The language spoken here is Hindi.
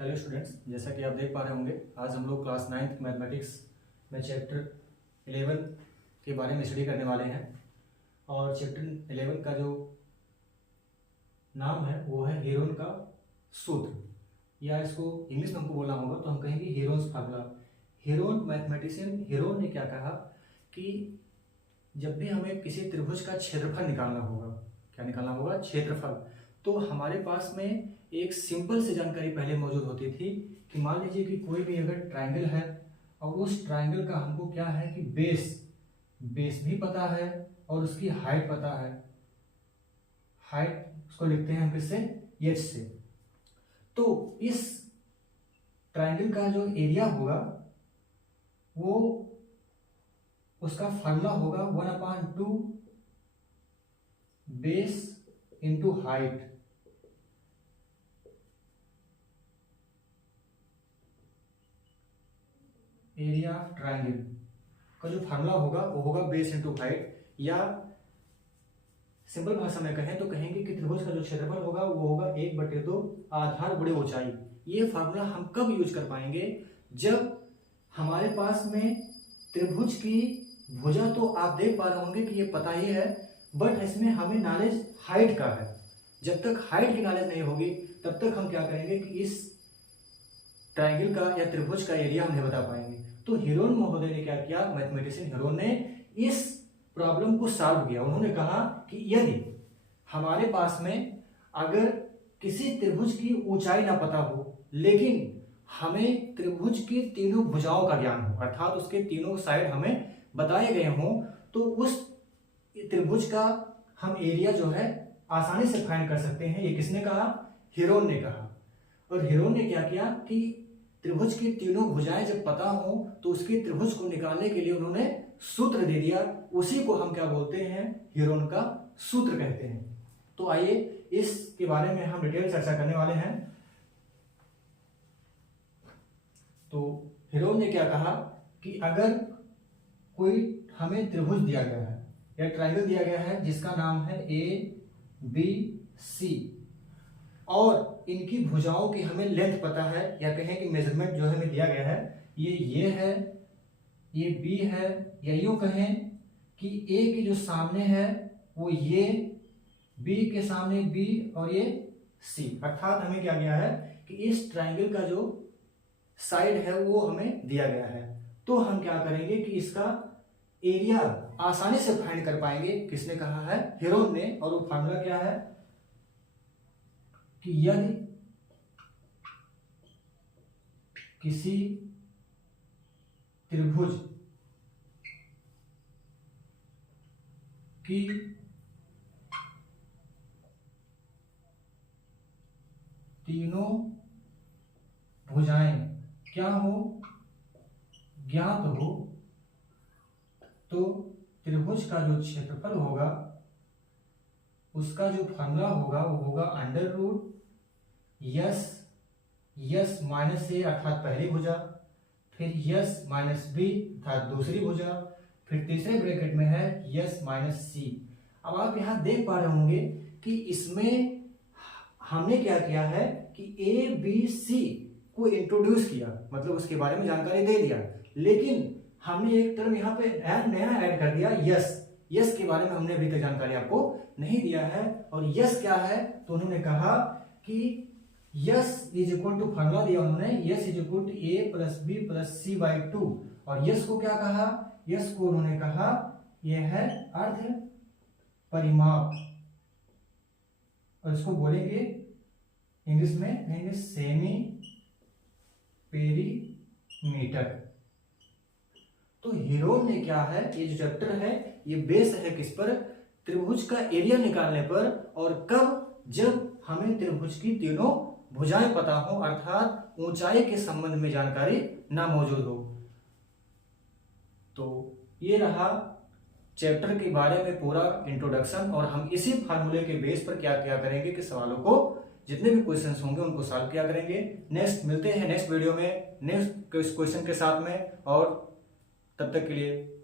हेलो स्टूडेंट्स, जैसा कि आप देख पा रहे होंगे आज हम लोग क्लास 9th मैथमेटिक्स में चैप्टर 11 के बारे में स्टडी करने वाले हैं। और चैप्टर 11 का जो नाम है वो है हेरोन का सूत्र, या इसको इंग्लिश में हमको बोलना होगा तो हम कहेंगे Heron's formula. Heron mathematician Heron ने क्या कहा कि जब भी हमें किसी त्रिभुज का क्षेत्रफल निकालना होगा, क्या निकालना होगा? क्षेत्रफल। तो हमारे पास में एक सिंपल सी जानकारी पहले मौजूद होती थी कि मान लीजिए कि कोई भी अगर ट्रायंगल है और उस ट्रायंगल का हमको क्या है कि बेस भी पता है और उसकी हाइट पता है। हाइट उसको लिखते हैं हम किससे? एच से। तो इस ट्रायंगल का जो एरिया होगा वो उसका फार्मूला होगा 1/2 base into height. Area of triangle का जो फार्मूला होगा वो होगा बेस इंटू हाइट, या सिंपल भाषा में कहें तो कहेंगे कि त्रिभुज का जो क्षेत्रफल होगा वो होगा 1/2 आधार गुणे ऊंचाई। ये फार्मूला हम कब यूज कर पाएंगे? जब हमारे पास में त्रिभुज की भुजा तो आप देख पा रहे होंगे कि ये पता ही है, बट इसमें हमें नॉलेज हाइट का है। जब तक हाइट की नॉलेज नहीं होगी तब तक हम क्या करेंगे कि इस ट्रायंगल का या त्रिभुज का एरिया हम नहीं बता पाएंगे। तो हेरोन महोदय ने क्या किया? मैथमेटिशियन हेरोन ने इस प्रॉब्लम को सॉल्व किया। उन्होंने कहा कि यदि हमारे पास में अगर किसी त्रिभुज की ऊंचाई ना पता हो लेकिन हमें त्रिभुज की तीनों भुजाओं का ज्ञान हो, अर्थात उसके तीनों साइड हमें बताए गए हों, तो उस त्रिभुज का हम एरिया जो है आसानी से फाइंड कर सकते हैं। ये किसने कहा? हेरोन ने कहा। और हेरोन ने क्या किया कि त्रिभुज की तीनों भुजाएं जब पता हो तो उसके त्रिभुज को निकालने के लिए उन्होंने सूत्र दे दिया। उसी को हम क्या बोलते हैं? हेरोन का सूत्र कहते हैं। तो आइए इसके बारे में हम डिटेल चर्चा करने वाले हैं। तो हेरोन ने क्या कहा कि अगर कोई हमें त्रिभुज दिया गया है या ट्रायंगल दिया गया है जिसका नाम है ABC और इनकी भुजाओं की हमें लेंथ पता है, या कहें कि मेजरमेंट जो हमें दिया गया है ये है, ये B है, या यूं कहें कि A के जो सामने है वो ये, B के सामने B और ये C। अर्थात हमें क्या गया है कि इस ट्रायंगल का जो साइड है वो हमें दिया गया है। तो हम क्या करेंगे कि इसका एरिया आसानी से फाइंड कर पाएंगे। किसने कहा है? हेरोन ने। और वो फार्मूला क्या है कि यदि किसी त्रिभुज की तीनों भुजाएं क्या हो? ज्ञात हो, तो त्रिभुज का जो क्षेत्रफल होगा उसका जो फार्मूला होगा वो होगा यस माइनस ए अर्थात पहली भुजा, फिर यस माइनस बी अर्थात दूसरी भुजा, फिर तीसरे ब्रैकेट में है यस माइनस सी। अब आप यहां देख पा रहे होंगे कि इसमें हमने क्या किया है कि ए बी सी को इंट्रोड्यूस किया, मतलब उसके बारे में जानकारी दे दिया, लेकिन हमने एक टर्म यहाँ पे नया ऐड कर दिया यस के बारे में हमने अभी तक जानकारी आपको नहीं दिया है। और यस क्या है? तो उन्होंने कहा कि S is equal to formula दिया उन्होंने, S is equal to A plus B plus C by 2। और यस को क्या कहा? यस को उन्होंने कहा यह है अर्ध परिमाप, और इसको बोलेंगे इंग्लिश में कहेंगे सेमी पेरीमीटर। तो हेरोन ने क्या है, ये जो चैप्टर है ये बेस है किस पर? त्रिभुज का एरिया निकालने पर। और कब? जब हमें त्रिभुज की तीनों भुजाएं पता हो, अर्थात ऊंचाई के संबंध में जानकारी ना मौजूद हो। तो ये रहा चैप्टर के बारे में पूरा इंट्रोडक्शन। और हम इसी फार्मूले के बेस पर क्या क्या करेंगे कि सवालों को, जितने भी क्वेश्चंस होंगे उनको सॉल्व किया करेंगे। नेक्स्ट मिलते हैं नेक्स्ट वीडियो में नेक्स्ट क्वेश्चन के साथ में, और तब तक के लिए